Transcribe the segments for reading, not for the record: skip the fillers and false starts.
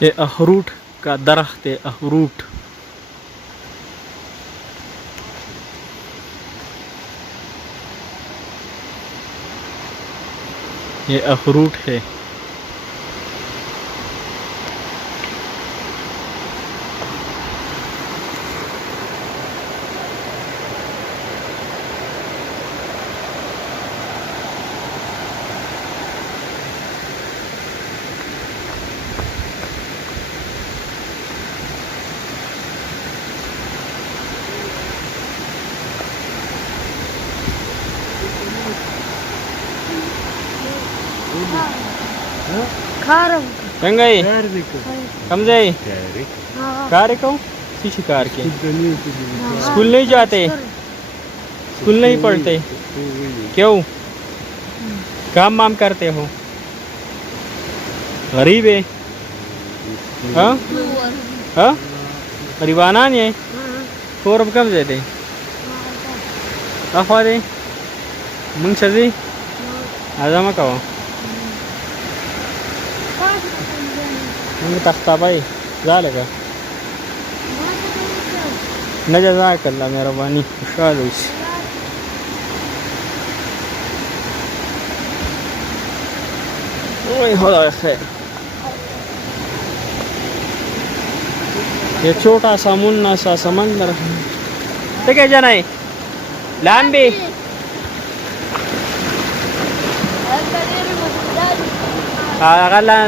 ये अखरूट का दरख्त है, अखरूट। ये अखरूट है। चंगाई कम जाई कार को शिकार के स्कूल नहीं जाते, स्कूल नहीं पढ़ते क्यों? काम वाम करते हो? गरीब है? हाँ हाँ गरीबाना नहीं है। 4 रुपये कम देते अफवा दे मग सजी आजामा का मग तख्ता भाई झालं का न जा कल्ला मेहरबानी खुशालूस खुदा खैर। ये छोटा सा मुन्ना सा समंदर है ते काय जण आहे लांबी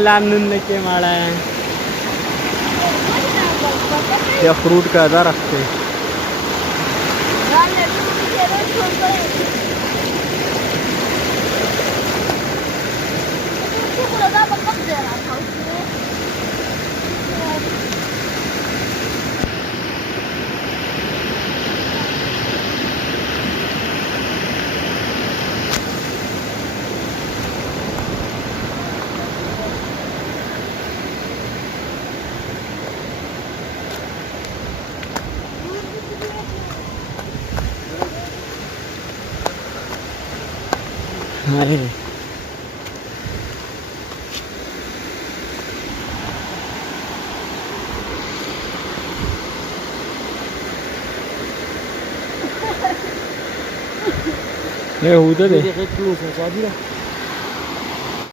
लाम नन्ने के माड़ा है। ये फ्रूट का दरख्त है। ये उधर है।